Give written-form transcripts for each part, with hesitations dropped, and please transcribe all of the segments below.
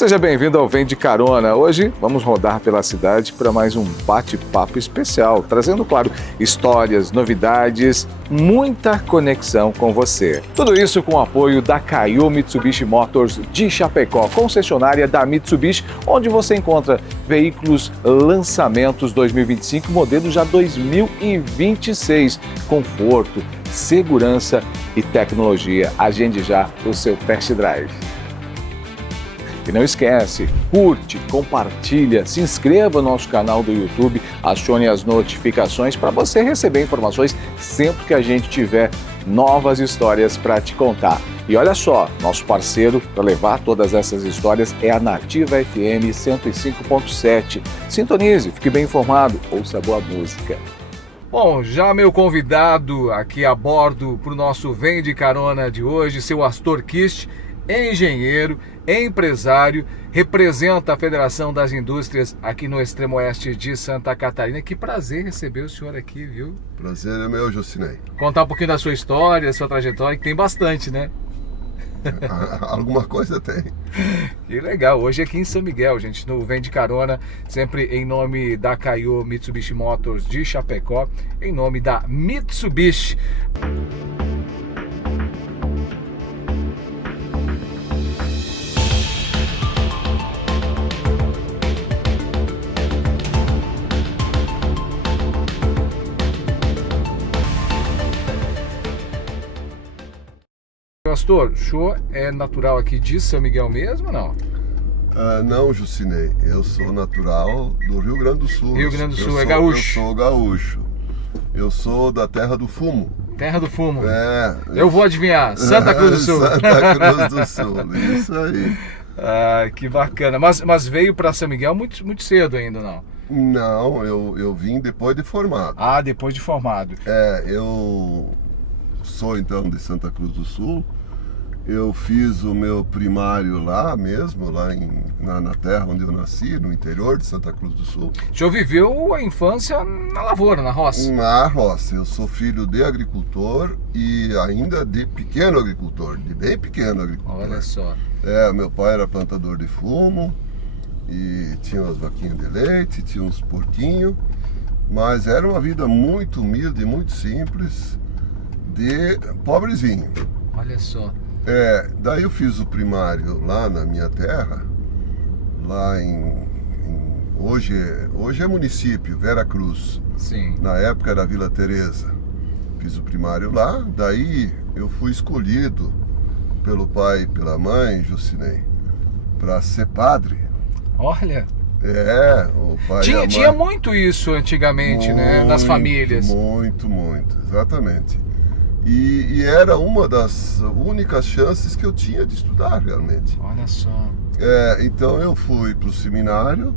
Seja bem-vindo ao Vem de Carona. Hoje vamos rodar pela cidade para mais um bate-papo especial, trazendo, claro, histórias, novidades, muita conexão com você. Tudo isso com o apoio da Kaiô Mitsubishi Motors de Chapecó, concessionária da Mitsubishi, onde você encontra veículos lançamentos 2025, modelo já 2026, conforto, segurança e tecnologia. Agende já o seu test drive. E não esquece, curte, compartilha, se inscreva no nosso canal do YouTube, acione as notificações para você receber informações sempre que a gente tiver novas histórias para te contar. E olha só, nosso parceiro para levar todas essas histórias é a Nativa FM 105.7. Sintonize, fique bem informado, ouça boa música. Bom, já meu convidado aqui a bordo para o nosso Vem de Carona de hoje, seu Astor Kist, engenheiro, empresário, representa a Federação das Indústrias aqui no extremo oeste de Santa Catarina. Que prazer receber o senhor aqui, viu? Prazer é meu, Jucinei. Contar um pouquinho da sua história, sua trajetória, que tem bastante, né? Alguma coisa tem. Que legal, hoje aqui em São Miguel, gente, no Vem de Carona, sempre em nome da Kaiô Mitsubishi Motors de Chapecó, em nome da Mitsubishi. Pastor, o senhor é natural aqui de São Miguel mesmo ou não? Não, Jucinei. Eu sou natural do Rio Grande do Sul. Rio Grande do Sul, é gaúcho. Eu sou gaúcho. Eu sou da Terra do Fumo. Terra do Fumo. É. Eu vou adivinhar. Santa Cruz do Sul. Santa Cruz do Sul, isso aí. Ah, que bacana. Mas veio para São Miguel muito cedo ainda, não? Não, eu vim depois de formado. Ah, depois de formado. Eu sou então de Santa Cruz do Sul. Eu fiz o meu primário lá mesmo, lá na terra onde eu nasci, no interior de Santa Cruz do Sul. O senhor viveu a infância na lavoura, na roça? Na roça. Eu sou filho de agricultor e ainda de pequeno agricultor, de bem pequeno agricultor. Olha só. Meu pai era plantador de fumo e tinha umas vaquinhas de leite, tinha uns porquinhos, mas era uma vida muito humilde, muito simples, de pobrezinho. Olha só. Daí eu fiz o primário lá na minha terra, lá hoje é município, Vera Cruz. Sim. Na época era Vila Teresa. Fiz o primário lá, daí eu fui escolhido pelo pai e pela mãe, Jucinei, para ser padre. Olha. O pai e a mãe. Tinha muito isso antigamente, muito, né? Nas famílias. Muito, exatamente. E era uma das únicas chances que eu tinha de estudar realmente. Olha só. Então eu fui para o seminário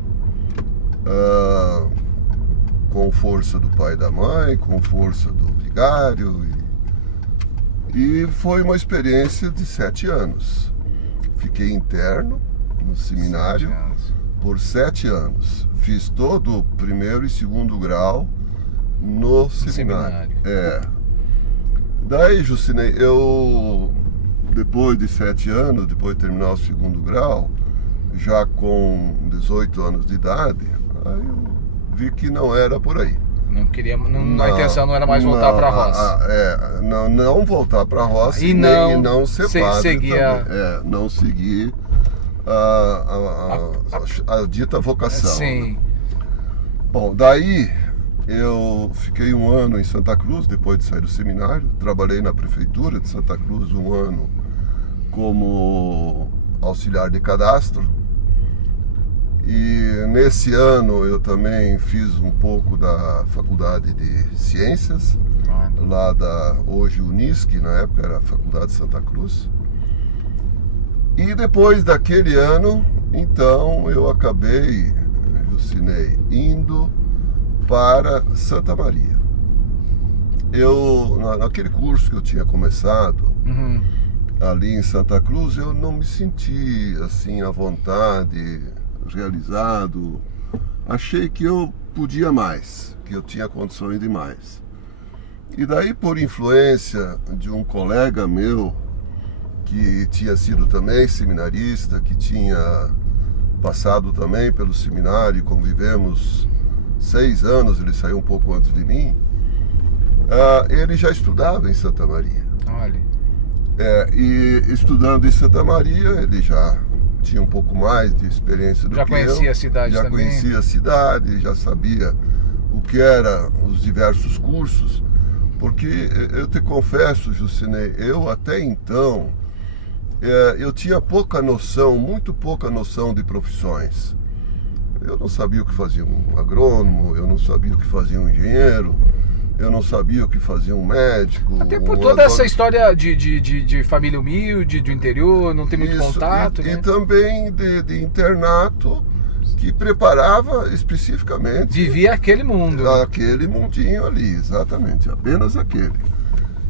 com força do pai e da mãe, com força do vigário. E foi uma experiência de 7 anos. Fiquei interno no seminário por 7 anos. Fiz todo o primeiro e segundo grau no seminário. Daí, Jucinei, depois de 7 anos, depois de terminar o segundo grau, já com 18 anos de idade, aí eu vi que não era por aí. A intenção não era mais voltar para a roça. Não voltar para a roça e não ser padre também. Não seguir a dita vocação. Sim. Bom, daí eu fiquei 1 ano em Santa Cruz, depois de sair do seminário. Trabalhei na prefeitura de Santa Cruz 1 ano como auxiliar de cadastro. E nesse ano eu também fiz um pouco da faculdade de ciências, lá da hoje Unisc, na época era a Faculdade de Santa Cruz. E depois daquele ano, então, eu acabei, Jucinei, indo para Santa Maria. Naquele curso que eu tinha começado, ali em Santa Cruz, eu não me senti assim à vontade, realizado. Achei que eu podia mais, que eu tinha condições de mais. E daí, por influência de um colega meu, que tinha sido também seminarista, que tinha passado também pelo seminário, convivemos 6 anos, ele saiu um pouco antes de mim, ele já estudava em Santa Maria. Olha. E estudando em Santa Maria, ele já tinha um pouco mais de experiência do que eu. Já conhecia a cidade também? Já conhecia a cidade, já sabia o que eram os diversos cursos, porque eu te confesso, Jucinei, eu até então, eu tinha muito pouca noção de profissões. Eu não sabia o que fazia um agrônomo, eu não sabia o que fazia um engenheiro, eu não sabia o que fazia um médico. Até por toda essa história de família humilde, do interior, não tem muito contato. E né? também de internato, que preparava especificamente. Vivia aquele mundo. Aquele mundinho ali, exatamente, apenas aquele.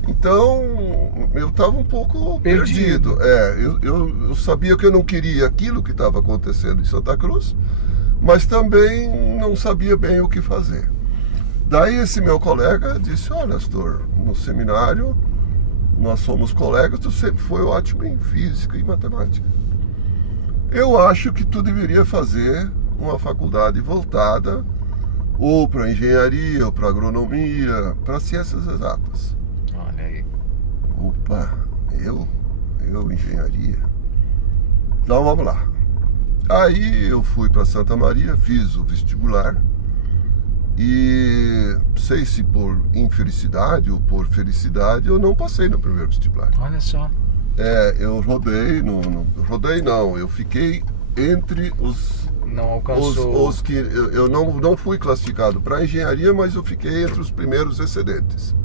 Então, eu estava um pouco perdido. Eu sabia que eu não queria aquilo que estava acontecendo em Santa Cruz, mas também não sabia bem o que fazer. Daí esse meu colega disse: olha, Astor, no seminário nós somos colegas, tu sempre foi ótimo em física e matemática. Eu acho que tu deveria fazer uma faculdade voltada ou para engenharia, ou para agronomia, para ciências exatas. Olha aí. Opa, eu engenharia. Então vamos lá. Aí eu fui para Santa Maria, fiz o vestibular e sei se por infelicidade ou por felicidade eu não passei no primeiro vestibular. Olha só. Eu rodei, eu fiquei entre os... Não alcançou. Os que eu não fui classificado para engenharia, mas eu fiquei entre os primeiros excedentes.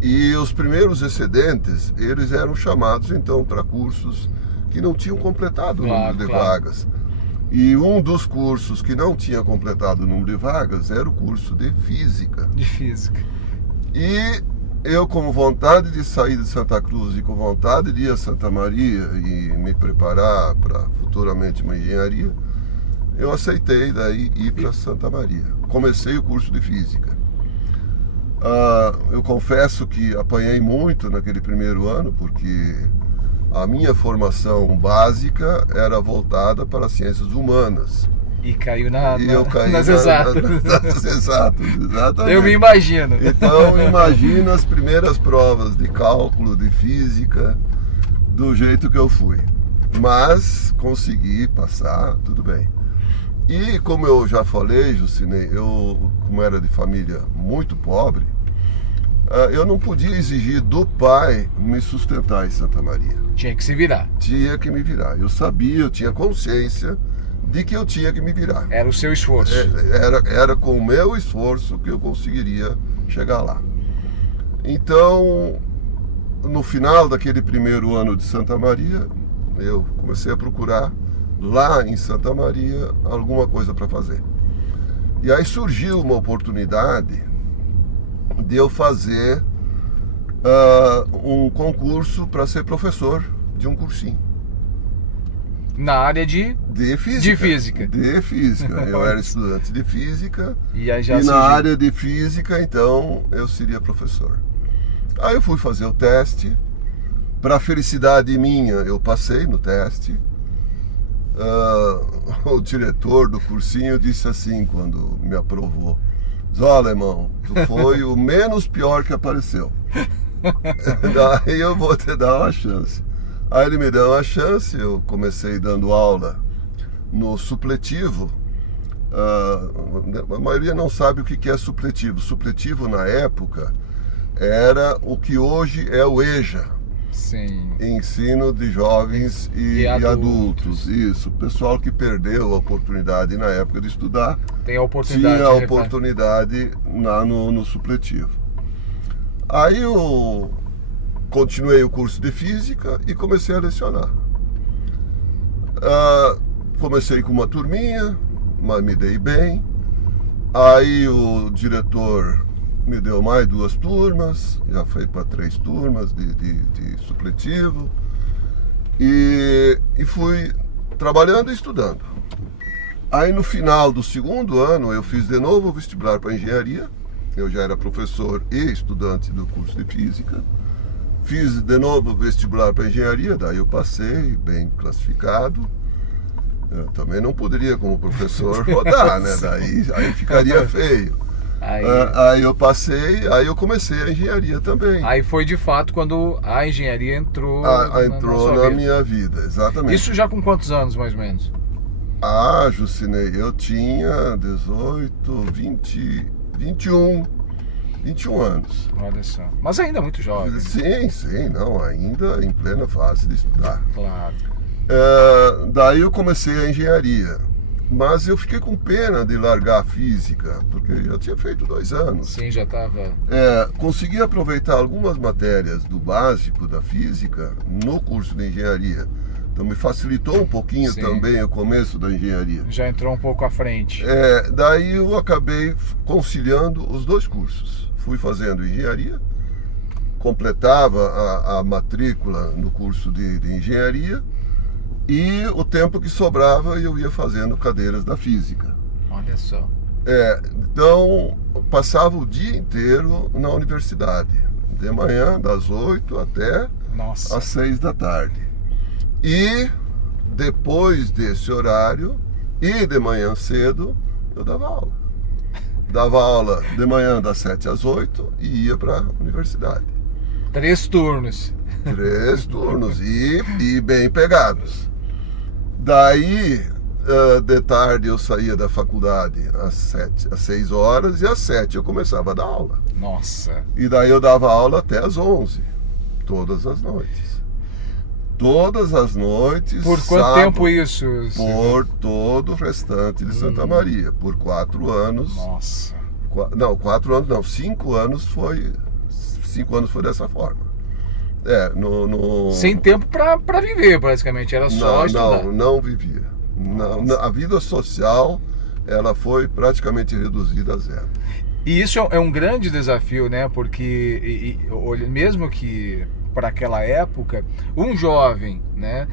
E os primeiros excedentes, eles eram chamados então para cursos que não tinham completado o número de vagas. E um dos cursos que não tinha completado o número de vagas era o curso de física. De física. E eu, com vontade de sair de Santa Cruz e com vontade de ir a Santa Maria e me preparar para futuramente uma engenharia, eu aceitei daí ir para Santa Maria. Comecei o curso de física. Eu confesso que apanhei muito naquele primeiro ano, porque a minha formação básica era voltada para as ciências humanas. E caiu eu caí nas exatas. Nas exatas, exatamente. Eu me imagino. Então, imagina as primeiras provas de cálculo, de física, do jeito que eu fui. Mas consegui passar, tudo bem. E como eu já falei, Jucinei, eu, como era de família muito pobre, eu não podia exigir do pai me sustentar em Santa Maria. Tinha que se virar. Tinha que me virar. Eu sabia, eu tinha consciência de que eu tinha que me virar. Era o seu esforço. Era com o meu esforço que eu conseguiria chegar lá. Então, no final daquele primeiro ano de Santa Maria, eu comecei a procurar lá em Santa Maria alguma coisa para fazer. E aí surgiu uma oportunidade de eu fazer um concurso para ser professor de um cursinho. Na área de física. De física. Eu era estudante de física e na área de física, então, eu seria professor. Aí eu fui fazer o teste. Para felicidade minha, eu passei no teste. O diretor do cursinho disse assim, quando me aprovou: "Zó, alemão, tu foi o menos pior que apareceu. Daí eu vou te dar uma chance." Aí ele me deu uma chance, eu comecei dando aula no supletivo. A maioria não sabe o que é supletivo. Supletivo, na época, era o que hoje é o EJA. Sim. Ensino de jovens e adultos. Isso, o pessoal que perdeu a oportunidade na época de estudar, tinha a oportunidade no supletivo. Aí eu continuei o curso de física e comecei a lecionar. Comecei com uma turminha, mas me dei bem. Aí o diretor me deu mais 2 turmas, já foi para 3 turmas de supletivo. E fui trabalhando e estudando. Aí no final do segundo ano eu fiz de novo o vestibular para engenharia. Eu já era professor e estudante do curso de física. Fiz de novo o vestibular para engenharia, daí eu passei, bem classificado. Eu também não poderia, como professor, rodar, né? Aí ficaria feio. Aí eu passei, aí eu comecei a engenharia também. Aí foi de fato quando a engenharia entrou, entrou na minha vida, exatamente. Isso já com quantos anos, mais ou menos? Jucinei, eu tinha 18, 20, 21 anos. Olha só. Mas ainda muito jovem. Sim, não, ainda em plena fase de estudar. Claro. Daí eu comecei a engenharia. Mas eu fiquei com pena de largar a física, porque eu já tinha feito 2 anos. Sim, já estava... Consegui aproveitar algumas matérias do básico da física no curso de engenharia. Então me facilitou um pouquinho também o começo da engenharia. Já entrou um pouco à frente. Daí eu acabei conciliando os 2 cursos. Fui fazendo engenharia, completava a matrícula no curso de engenharia, e o tempo que sobrava eu ia fazendo cadeiras da física. Olha só. Então passava o dia inteiro na universidade, de manhã das 8 até às 6 da tarde. E depois desse horário e de manhã cedo eu dava aula. Dava aula de manhã das 7 às 8 e ia para a universidade. 3 turnos. 3 turnos e bem pegados. Daí, de tarde eu saía da faculdade às 6 horas e às 7 eu começava a dar aula. Nossa! E daí eu dava aula até às 11, todas as noites. Todas as noites. Por quanto tempo isso? Por todo o restante de Santa Maria, por 4 anos. Nossa! Não, 4 anos não, 5 anos foi 5 anos foi dessa forma. Sem tempo para viver, basicamente, era só estudar. Não vivia. A vida social, ela foi praticamente reduzida a zero. E isso é um grande desafio, né? Porque mesmo que para aquela época, um jovem, né,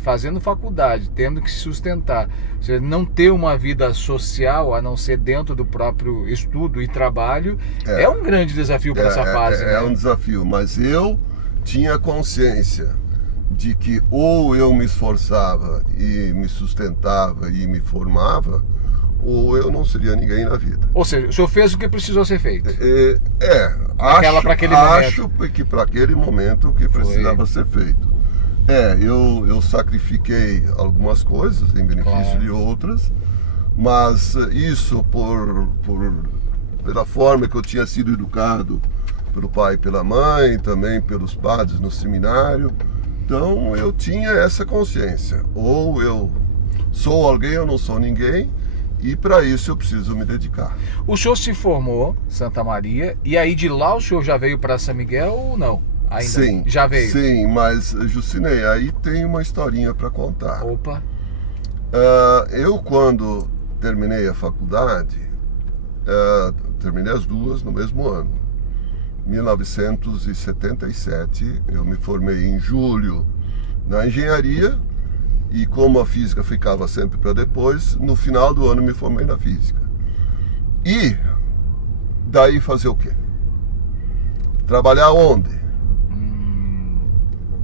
fazendo faculdade, tendo que se sustentar, você não ter uma vida social a não ser dentro do próprio estudo e trabalho, é um grande desafio para essa fase. É um desafio, mas eu tinha consciência de que ou eu me esforçava e me sustentava e me formava, ou eu não seria ninguém na vida. Ou seja, o senhor fez o que precisou ser feito. Acho que para aquele momento o que precisava ser feito. Eu sacrifiquei algumas coisas em benefício de outras, mas isso pela forma que eu tinha sido educado pelo pai e pela mãe, também pelos padres no seminário. Então eu tinha essa consciência. Ou eu sou alguém ou não sou ninguém, e para isso eu preciso me dedicar. O senhor se formou em Santa Maria, e aí de lá o senhor já veio para São Miguel ou não? Ainda? Sim. Já veio? Sim, mas Jucinei, aí tem uma historinha para contar. Opa! Eu quando terminei a faculdade, terminei as 2 no mesmo ano. 1977, eu me formei em julho na engenharia, e como a física ficava sempre para depois, no final do ano me formei na física. E daí fazer o quê? Trabalhar onde?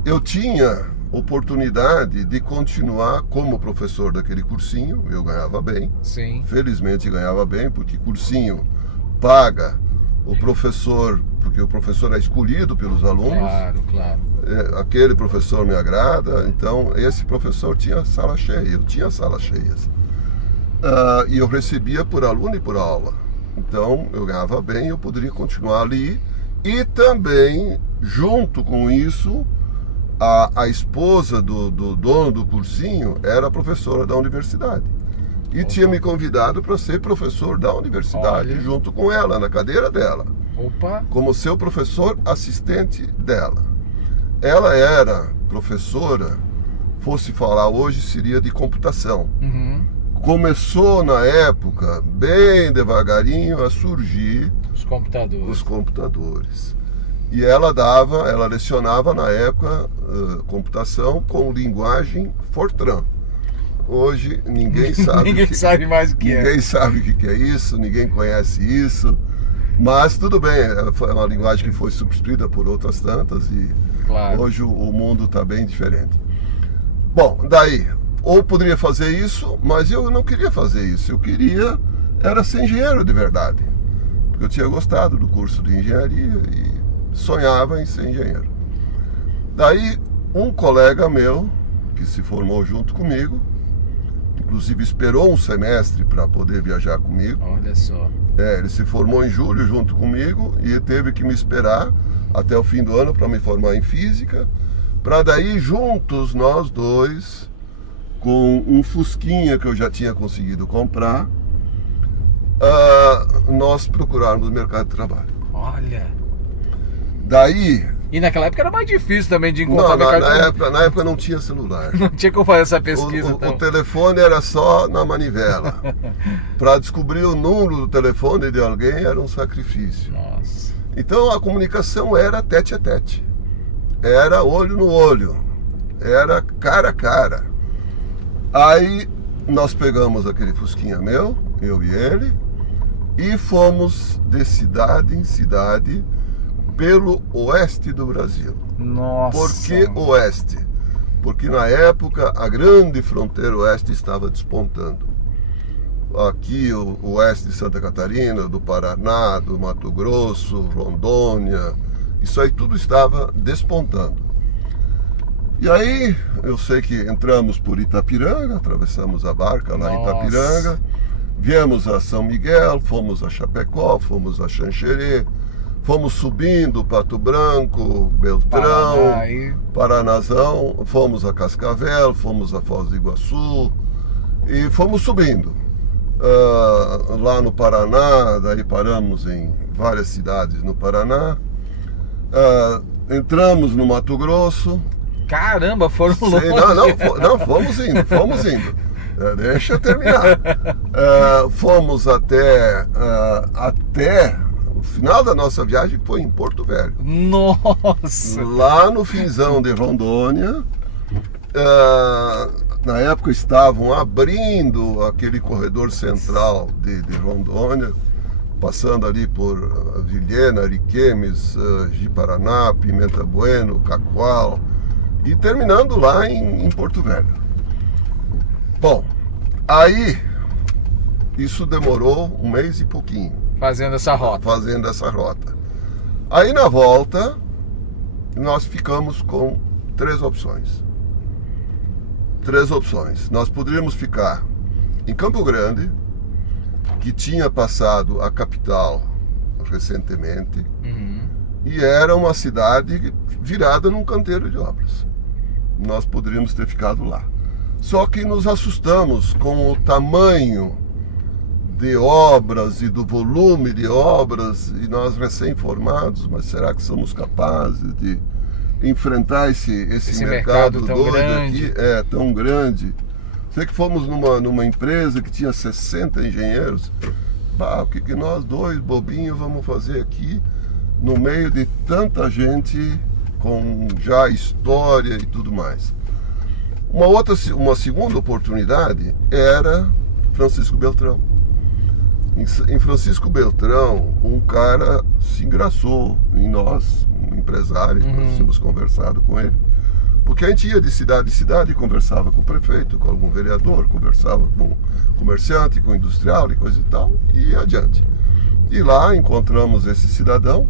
Eu tinha oportunidade de continuar como professor daquele cursinho, eu ganhava bem. Sim. Felizmente ganhava bem, porque cursinho paga o professor, porque o professor é escolhido pelos alunos. Claro. Aquele professor me agrada, então esse professor tinha sala cheia, eu tinha salas cheias. E eu recebia por aluno e por aula. Então eu ganhava bem, eu poderia continuar ali. E também, junto com isso, a esposa do dono do cursinho era professora da universidade. E tinha me convidado para ser professor da universidade, junto com ela, na cadeira dela. Como seu professor assistente dela. Ela era professora, fosse falar hoje, seria de computação. Começou na época, bem devagarinho, a surgir os computadores. E ela lecionava na época computação com linguagem Fortran. Hoje ninguém sabe. Ninguém sabe mais o que é. Ninguém sabe o que é isso, ninguém conhece isso. Mas tudo bem, foi uma linguagem que foi substituída por outras tantas e hoje o mundo está bem diferente. Bom, daí Ou poderia fazer isso, mas eu não queria fazer isso. Eu queria era ser engenheiro de verdade. Porque eu tinha gostado do curso de engenharia e sonhava em ser engenheiro. Daí, um colega meu, que se formou junto comigo, inclusive esperou um semestre para poder viajar comigo. Olha só. Ele se formou em julho junto comigo e teve que me esperar até o fim do ano para me formar em física, para daí juntos nós dois, com um Fusquinha que eu já tinha conseguido comprar, nós procurarmos o mercado de trabalho. Olha. Daí... E naquela época era mais difícil também de encontrar mercado de trabalho. Na época não tinha celular. Não tinha como fazer essa pesquisa. O telefone era só na manivela. Para descobrir o número do telefone de alguém era um sacrifício. Nossa. Então a comunicação era tete a tete. Era olho no olho. Era cara a cara. Aí nós pegamos aquele Fusquinha meu, eu e ele, e fomos de cidade em cidade pelo oeste do Brasil. Nossa. Por que oeste? Porque na época a grande fronteira oeste estava despontando. Aqui o oeste de Santa Catarina, do Paraná, do Mato Grosso, Rondônia, isso aí tudo estava despontando. E aí eu sei que entramos por Itapiranga, atravessamos a barca lá em Itapiranga, viemos a São Miguel, fomos a Chapecó, fomos a Xanxerê, fomos subindo Pato Branco, Beltrão, Paranazão, fomos a Cascavel, fomos a Foz do Iguaçu e fomos subindo. Lá no Paraná, daí paramos em várias cidades no Paraná, entramos no Mato Grosso. Caramba, foram longe. Não, fomos indo. Deixa eu terminar. Fomos até o final da nossa viagem, foi em Porto Velho. Nossa! Lá no finzão de Rondônia, na época estavam abrindo aquele corredor central de Rondônia, passando ali por Vilhena, Ariquemes, Ji-Paraná, Pimenta Bueno, Cacoal, e terminando lá em Porto Velho. Bom, aí isso demorou um mês e pouquinho. Fazendo essa rota. Aí na volta, nós ficamos com três opções. Nós poderíamos ficar em Campo Grande, que tinha passado a capital recentemente, e era uma cidade virada num canteiro de obras. Nós poderíamos ter ficado lá. Só que nos assustamos com o tamanho de obras e do volume de obras, e nós recém-formados, mas será que somos capazes de enfrentar esse mercado doido aqui? Tão grande. Sei que fomos numa empresa que tinha 60 engenheiros. O que nós dois bobinhos vamos fazer aqui no meio de tanta gente com já história e tudo mais? Uma segunda oportunidade era Francisco Beltrão. Em Francisco Beltrão, um cara se engraçou em nós, um empresário, nós tínhamos conversado com ele, porque a gente ia de cidade em cidade, conversava com o prefeito, com algum vereador, conversava com o comerciante, com o industrial e coisa e tal, e ia adiante. E lá encontramos esse cidadão,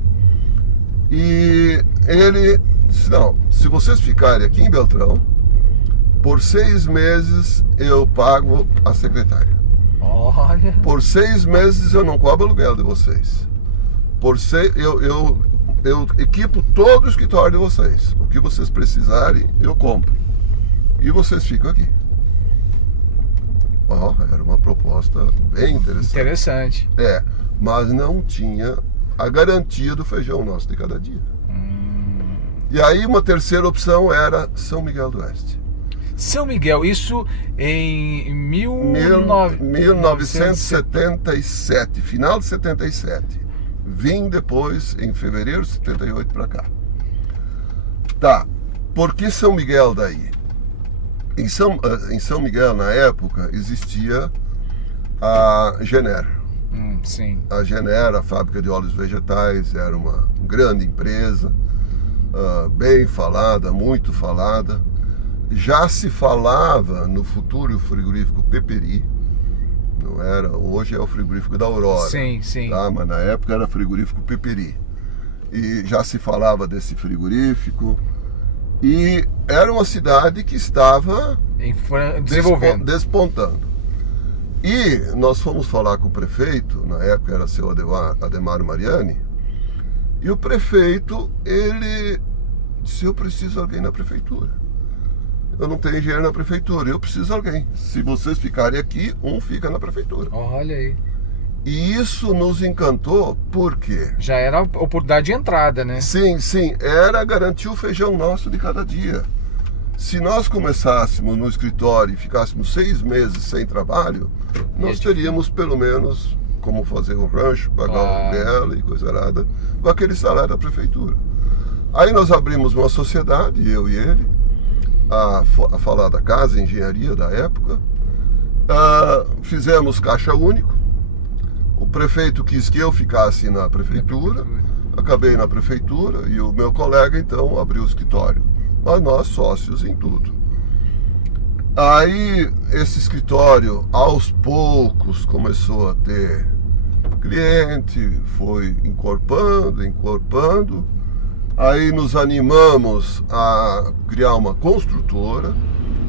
e ele disse: não, se vocês ficarem aqui em Beltrão, por 6 meses eu pago a secretária. Olha. Por 6 meses eu não cobro aluguel de vocês. Eu equipo todo o escritório de vocês. O que vocês precisarem, eu compro. E vocês ficam aqui. Era uma proposta bem interessante. Mas não tinha a garantia do feijão nosso de cada dia. E aí uma terceira opção era São Miguel do Oeste. São Miguel, isso em 1977, final de 77. Vim depois, em fevereiro de 78, para cá. Tá, por que São Miguel daí? Em São Miguel, na época, existia a Gener. Sim. A Gener, a fábrica de óleos vegetais, era uma grande empresa, bem falada, muito falada. já se falava no futuro frigorífico Peperi, não era, hoje é o frigorífico da Aurora. Sim, sim. Tá? Mas na época era frigorífico Peperi. E já se falava desse frigorífico. E era uma cidade que estava desenvolvendo, despontando. E nós fomos falar com o prefeito, na época era seu Ademar Mariani, e o prefeito, ele disse: eu preciso de alguém na prefeitura. Eu não tenho engenheiro na prefeitura, eu preciso de alguém. Se vocês ficarem aqui, um fica na prefeitura. Olha aí. E isso nos encantou, porque... já era a oportunidade de entrada, né? Sim, era garantir o feijão nosso de cada dia. Se nós começássemos no escritório e ficássemos 6 meses sem trabalho, nós teríamos pelo menos como fazer um rancho, pagar um aluguel e coisa nada, com aquele salário da prefeitura. Aí nós abrimos uma sociedade, eu e ele, a falar da casa, engenharia da época, fizemos caixa único. O prefeito quis que eu ficasse na prefeitura, acabei na prefeitura e o meu colega então abriu o escritório. Mas nós sócios em tudo. Aí esse escritório aos poucos começou a ter cliente, foi encorpando. Aí nos animamos a criar uma construtora,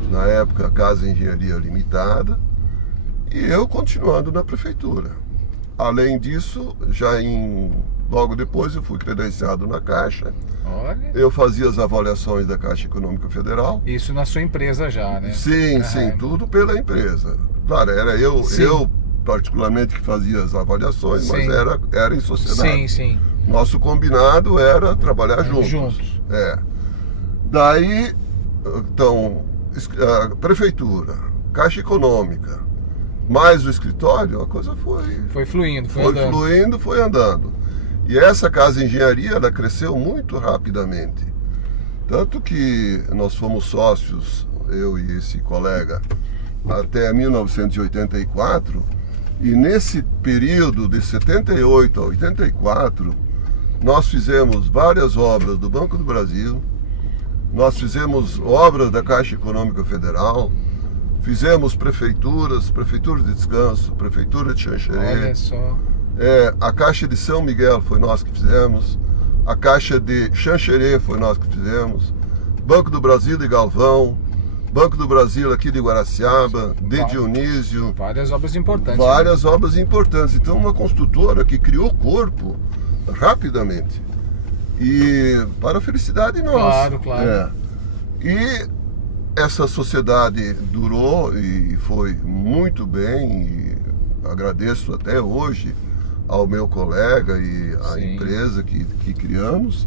na época Casa Engenharia Limitada, e eu continuando na prefeitura. Além disso, logo depois eu fui credenciado na Caixa. Olha. Eu fazia as avaliações da Caixa Econômica Federal. Isso na sua empresa já, né? Sim, tudo pela empresa. Claro, era eu particularmente que fazia as avaliações, mas era em sociedade. Sim. Nosso combinado era trabalhar juntos. Daí, então, a prefeitura, Caixa Econômica, mais o escritório, a coisa foi fluindo, foi andando. E essa Casa Engenharia, ela cresceu muito rapidamente. Tanto que nós fomos sócios, eu e esse colega, até 1984. E nesse período de 78 a 84, nós fizemos várias obras do Banco do Brasil, nós fizemos obras da Caixa Econômica Federal, fizemos prefeituras de Descanso, prefeitura de Xanxerê. Olha só. A Caixa de São Miguel foi nós que fizemos, a Caixa de Xanxerê foi nós que fizemos, Banco do Brasil de Galvão, Banco do Brasil aqui de Guaraciaba, de Dionísio. Várias obras importantes. Várias obras importantes. Então, uma construtora que criou corpo rapidamente. E para a felicidade nossa. Claro. E essa sociedade durou e foi muito bem. E agradeço até hoje ao meu colega e à empresa que criamos.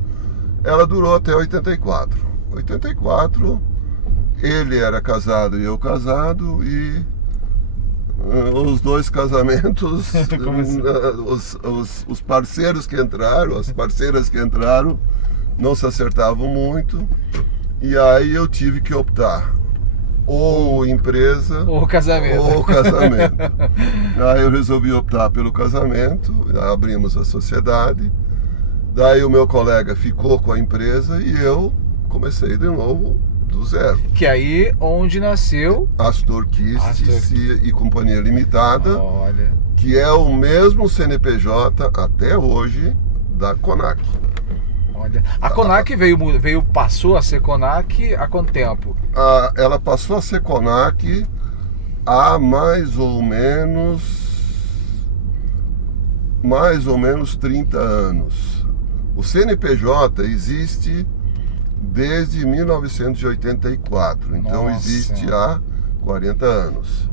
Ela durou até 84. 84, ele era casado e eu casado, e os dois casamentos, os parceiros que entraram, as parceiras que entraram, não se acertavam muito, e aí eu tive que optar ou empresa ou casamento. Aí eu resolvi optar pelo casamento, abrimos a sociedade, daí o meu colega ficou com a empresa e eu comecei de novo do zero. Que aí onde nasceu Astor Kist e Companhia Limitada. Olha. Que é o mesmo CNPJ até hoje da Conac. Olha, a Conac passou a ser Conac há quanto tempo? Ela passou a ser Conac há mais ou menos 30 anos. O CNPJ existe desde 1984, então existe há 40 anos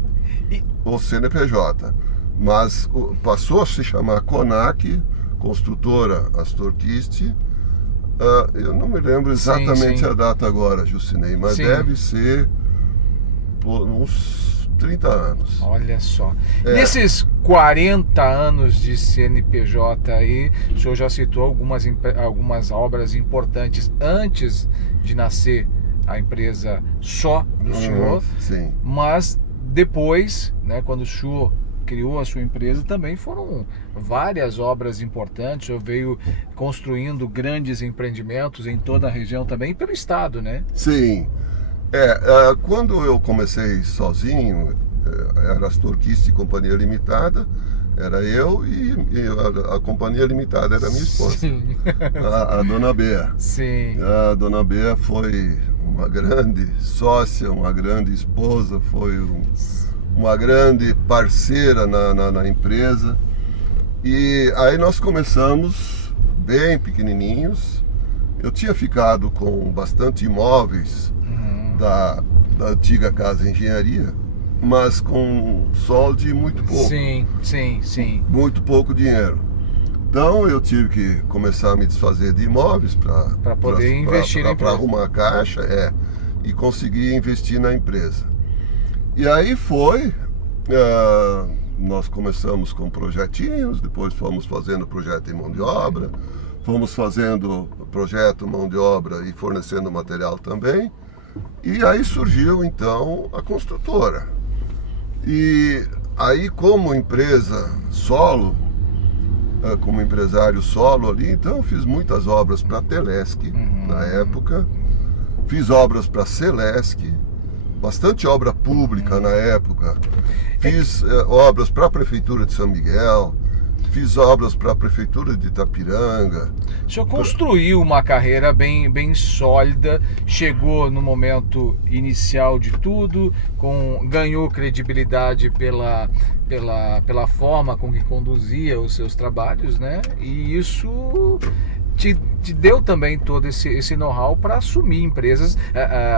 o CNPJ, mas passou a se chamar Conac, construtora Astor Kist. Eu não me lembro exatamente a data agora, Jucinei, mas deve ser por uns 30 anos. Olha só. Nesses 40 anos de CNPJ aí, o senhor já citou algumas obras importantes antes de nascer a empresa só do senhor. Sim. Mas depois, né, quando o senhor criou a sua empresa, também foram várias obras importantes. O senhor veio construindo grandes empreendimentos em toda a região também, pelo estado, né? Sim. Quando eu comecei sozinho, era Astor Kist Companhia Limitada, era eu e a Companhia Limitada era minha esposa, a Dona Bea. Sim. A Dona Bea foi uma grande sócia, uma grande esposa, foi uma grande parceira na empresa. E aí nós começamos bem pequenininhos. Eu tinha ficado com bastante imóveis da antiga Casa Engenharia, mas com solde muito pouco. Sim. Muito pouco dinheiro. Então eu tive que começar a me desfazer de imóveis para poder investir na empresa. Para arrumar a caixa, e conseguir investir na empresa. E aí nós começamos com projetinhos, depois fomos fazendo projeto em mão de obra, fomos fazendo projeto, mão de obra e fornecendo material também. E aí surgiu então a construtora. E aí, como empresa solo, como empresário solo ali, então eu fiz muitas obras para a Telesc na época, fiz obras para a Celesc, bastante obra pública na época, fiz obras para a Prefeitura de São Miguel, fiz obras para a Prefeitura de Itapiranga. O senhor construiu uma carreira bem sólida, chegou no momento inicial de tudo, ganhou credibilidade pela forma com que conduzia os seus trabalhos, né? E isso te deu também todo esse know-how para assumir empresas,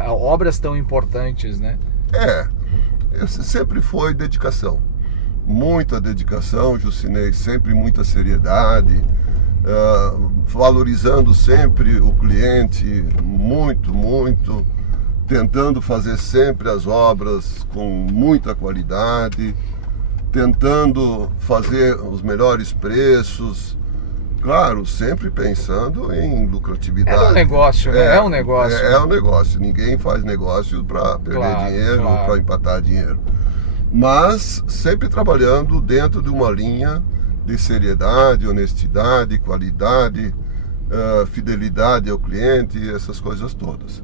obras tão importantes, né? Sempre foi dedicação. Muita dedicação, Jusinei, sempre muita seriedade, valorizando sempre o cliente, muito, tentando fazer sempre as obras com muita qualidade, tentando fazer os melhores preços, claro, sempre pensando em lucratividade. É um negócio, né? É um negócio. É um negócio, ninguém faz negócio para perder dinheiro ou para empatar dinheiro. Mas sempre trabalhando dentro de uma linha de seriedade, honestidade, qualidade, fidelidade ao cliente, essas coisas todas.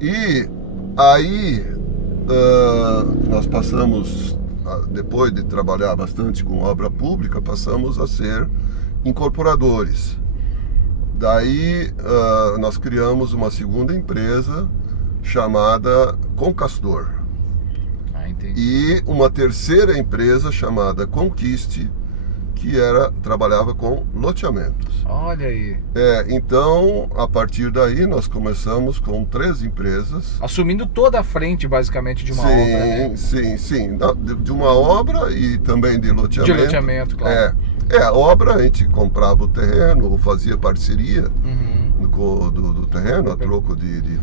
E aí nós passamos, depois de trabalhar bastante com obra pública, passamos a ser incorporadores. Daí nós criamos uma segunda empresa chamada Concastor. E uma terceira empresa chamada Conquiste, que trabalhava com loteamentos. Olha aí. Então, a partir daí, nós começamos com 3 empresas. Assumindo toda a frente, basicamente, de uma obra, né? Sim. De uma obra e também de loteamento. De loteamento, claro. A obra, a gente comprava o terreno ou fazia parceria do terreno, a troco de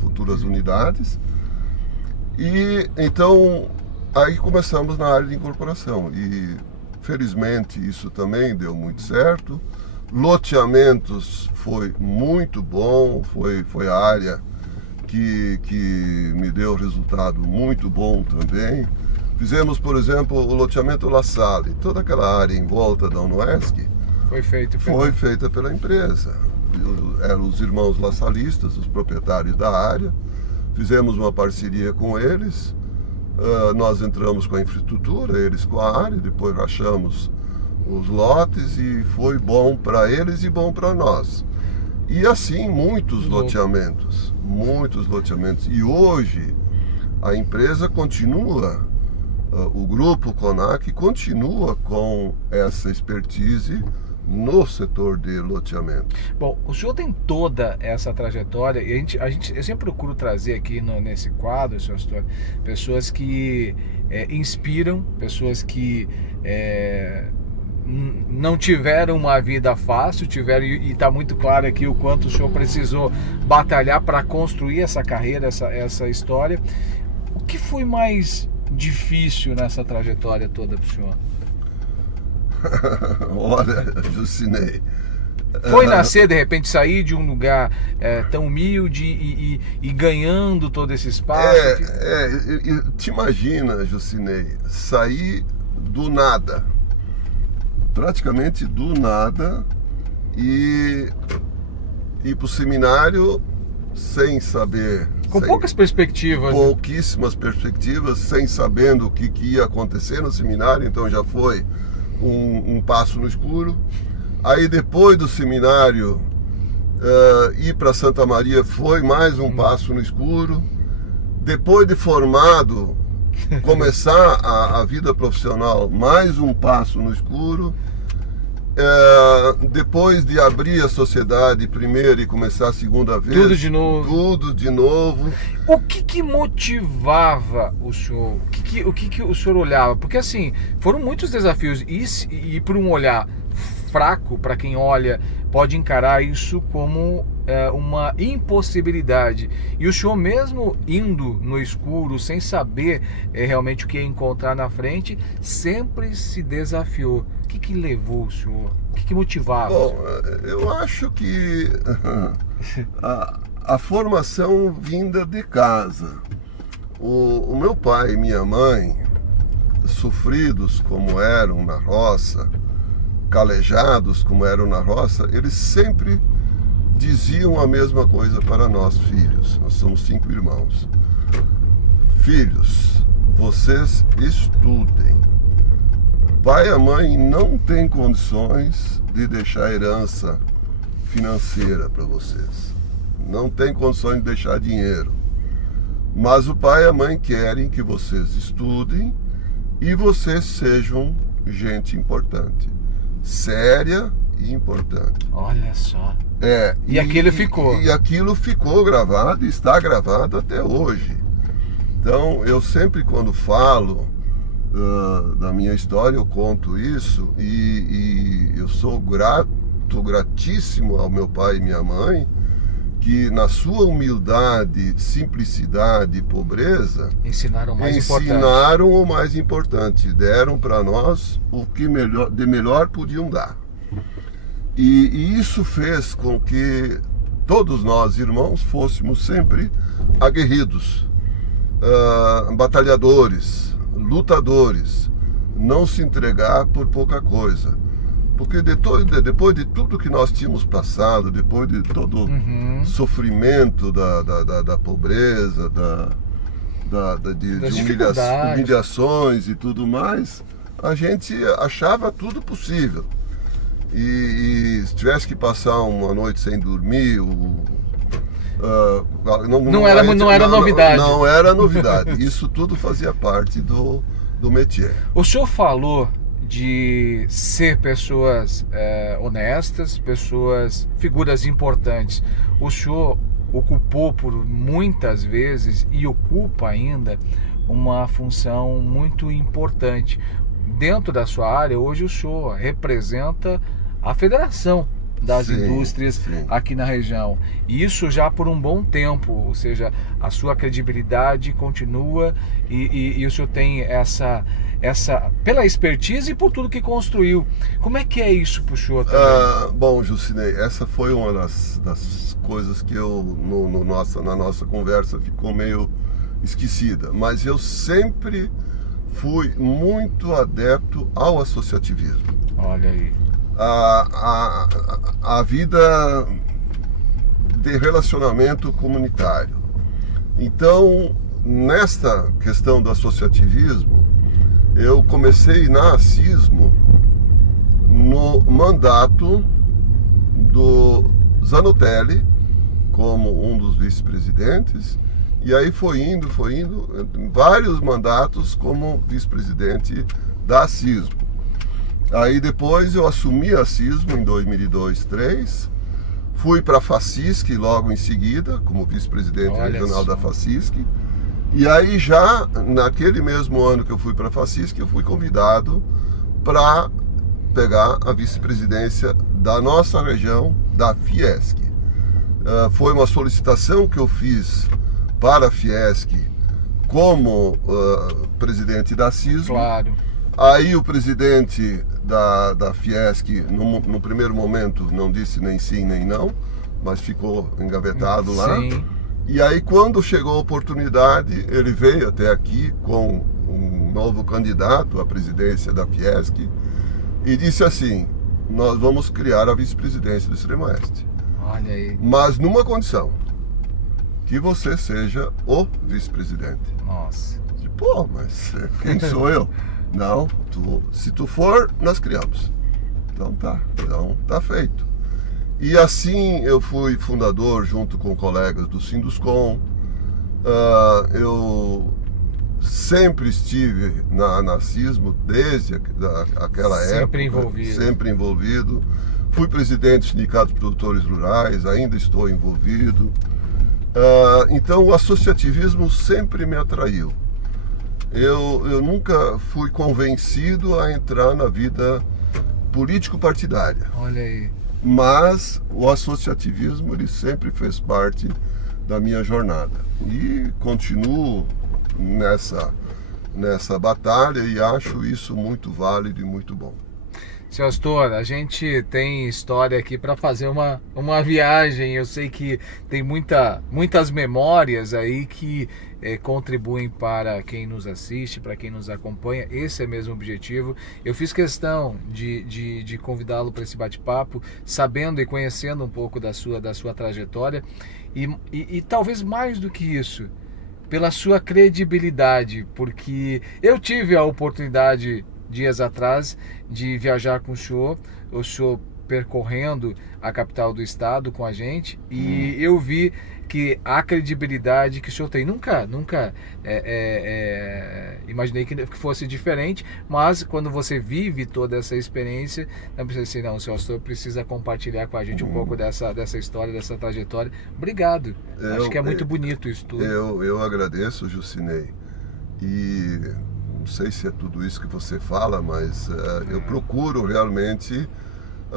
futuras unidades. E então aí começamos na área de incorporação e felizmente isso também deu muito certo. Loteamentos foi muito bom, foi a área que me deu resultado muito bom também. Fizemos, por exemplo, o loteamento La Salle, toda aquela área em volta da UNOESC foi feita pela empresa. Eram os irmãos laçalistas, os proprietários da área. Fizemos uma parceria com eles, nós entramos com a infraestrutura, eles com a área, depois rachamos os lotes e foi bom para eles e bom para nós. E assim muitos loteamentos. E hoje a empresa continua, o grupo Conac continua com essa expertise no setor de loteamento. Bom, o senhor tem toda essa trajetória e eu sempre procuro trazer aqui nesse quadro, senhor Astor, pessoas que inspiram, pessoas que não tiveram uma vida fácil, e está muito claro aqui o quanto o senhor precisou batalhar para construir essa carreira, essa história. O que foi mais difícil nessa trajetória toda para o senhor? Olha, Jusinei, foi nascer, de repente, sair de um lugar tão humilde e ganhando todo esse espaço? Te imagina, Jusinei, sair do nada, praticamente do nada, e ir para o seminário sem saber Com poucas perspectivas. Pouquíssimas perspectivas, sem sabendo o que ia acontecer no seminário, então já foi um passo no escuro. Aí depois do seminário, ir para Santa Maria foi mais um passo no escuro. Depois de formado, começar a vida profissional, mais um passo no escuro. Depois de abrir a sociedade primeiro e começar a segunda vez, tudo de novo. Tudo de novo. O que motivava o senhor? O que o senhor olhava? Porque assim, foram muitos desafios e por um olhar fraco, para quem olha, pode encarar isso como uma impossibilidade. E o senhor, mesmo indo no escuro, sem saber realmente o que ia encontrar na frente, sempre se desafiou. O que levou o senhor? O que motivava? Bom, eu acho que a formação vinda de casa. O meu pai e minha mãe, sofridos como eram na roça, calejados como eram na roça, eles sempre diziam a mesma coisa para nós, filhos. Nós somos 5 irmãos. Filhos, vocês estudem. Pai e a mãe não têm condições de deixar herança financeira para vocês. Não tem condições de deixar dinheiro. Mas o pai e a mãe querem que vocês estudem e vocês sejam gente importante. Séria e importante. Olha só. E aquilo ficou. E aquilo ficou gravado e está gravado até hoje. Então, eu sempre, quando falo da minha história, eu conto isso e eu sou gratíssimo ao meu pai e minha mãe, que na sua humildade, simplicidade e pobreza ensinaram o mais importante, deram para nós o que de melhor podiam dar. E isso fez com que todos nós, irmãos, fôssemos sempre aguerridos, batalhadores, lutadores, não se entregar por pouca coisa. Porque depois de tudo que nós tínhamos passado, depois de todo o sofrimento da pobreza, de humilhações e tudo mais, a gente achava tudo possível. E se tivesse que passar uma noite sem dormir, não era novidade. Não era novidade. Isso tudo fazia parte do métier. O senhor falou de ser pessoas honestas, figuras importantes. O senhor ocupou por muitas vezes e ocupa ainda uma função muito importante. Dentro da sua área, hoje o senhor representa a Federação das Indústrias aqui na região. E isso já por um bom tempo, ou seja, a sua credibilidade continua e o senhor tem essa pela expertise e por tudo que construiu. Como é que é isso pro senhor também? Bom, Jucinei, essa foi uma das coisas que na nossa conversa ficou meio esquecida, mas eu sempre fui muito adepto ao associativismo. Olha aí. A vida de relacionamento comunitário. Então, nesta questão do associativismo, eu comecei na Asismo no mandato do Zanotelli como um dos vice-presidentes, e aí foi indo vários mandatos como vice-presidente da Asismo. Aí depois eu assumi a Asismo em 2002-2003, fui para a Facisc logo em seguida, como vice-presidente regional da Facisc. E aí já naquele mesmo ano que eu fui para a Facisc, eu fui convidado para pegar a vice-presidência da nossa região, da Fiesc. Foi uma solicitação que eu fiz para a Fiesc como presidente da Asismo. Claro. Aí o presidente da Fiesc, no primeiro momento, não disse nem sim nem não, mas ficou engavetado lá. Sim. E aí, quando chegou a oportunidade, ele veio até aqui com um novo candidato à presidência da Fiesc e disse assim: nós vamos criar a vice-presidência do Extremo-Oeste. Olha aí. Mas numa condição: que você seja o vice-presidente. Nossa. Pô, mas quem sou eu? Não, se tu for, nós criamos. Então tá feito. E assim eu fui fundador, junto com colegas do Sinduscom. Eu sempre estive na CISMO, desde aquela época. Sempre envolvido. Fui presidente do Sindicato de Produtores Rurais, ainda estou envolvido. Então o associativismo sempre me atraiu. Eu nunca fui convencido a entrar na vida político-partidária. Olha aí. Mas o associativismo ele sempre fez parte da minha jornada. E continuo nessa batalha e acho isso muito válido e muito bom. Seu Astor, a gente tem história aqui para fazer uma viagem. Eu sei que tem muitas memórias aí que contribuem para quem nos assiste, para quem nos acompanha. Esse é mesmo o objetivo. Eu fiz questão de convidá-lo para esse bate-papo, sabendo e conhecendo um pouco da sua trajetória e talvez mais do que isso, pela sua credibilidade, porque eu tive a oportunidade dias atrás de viajar com o senhor percorrendo a capital do estado com a gente e eu vi que a credibilidade que o senhor tem, nunca imaginei que fosse diferente, mas quando você vive toda essa experiência, não precisa assim, não, o senhor precisa compartilhar com a gente um pouco dessa história, dessa trajetória. Obrigado, acho que é muito bonito isso tudo. Eu agradeço, Jucinei, e não sei se é tudo isso que você fala, mas eu procuro realmente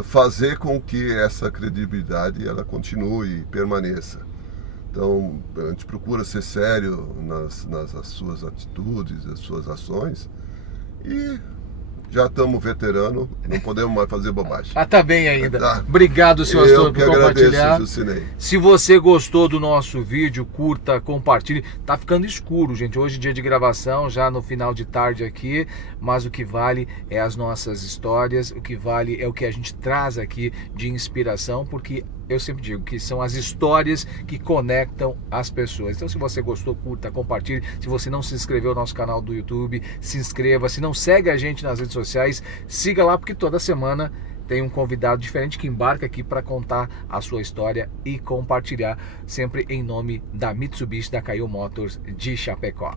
fazer com que essa credibilidade ela continue e permaneça. Então, a gente procura ser sério nas suas atitudes, nas suas ações e já estamos veteranos, não podemos mais fazer bobagem. Tá bem ainda. Tá. Obrigado, senhor Astor, por compartilhar. Se você gostou do nosso vídeo, curta, compartilhe. Tá ficando escuro, gente. Hoje dia de gravação, já no final de tarde aqui, mas o que vale é as nossas histórias, o que vale é o que a gente traz aqui de inspiração, porque eu sempre digo que são as histórias que conectam as pessoas. Então, se você gostou, curta, compartilhe. Se você não se inscreveu no nosso canal do YouTube, se inscreva. Se não segue a gente nas redes sociais, siga lá, porque toda semana tem um convidado diferente que embarca aqui para contar a sua história e compartilhar, sempre em nome da Mitsubishi, da Caio Motors de Chapecó.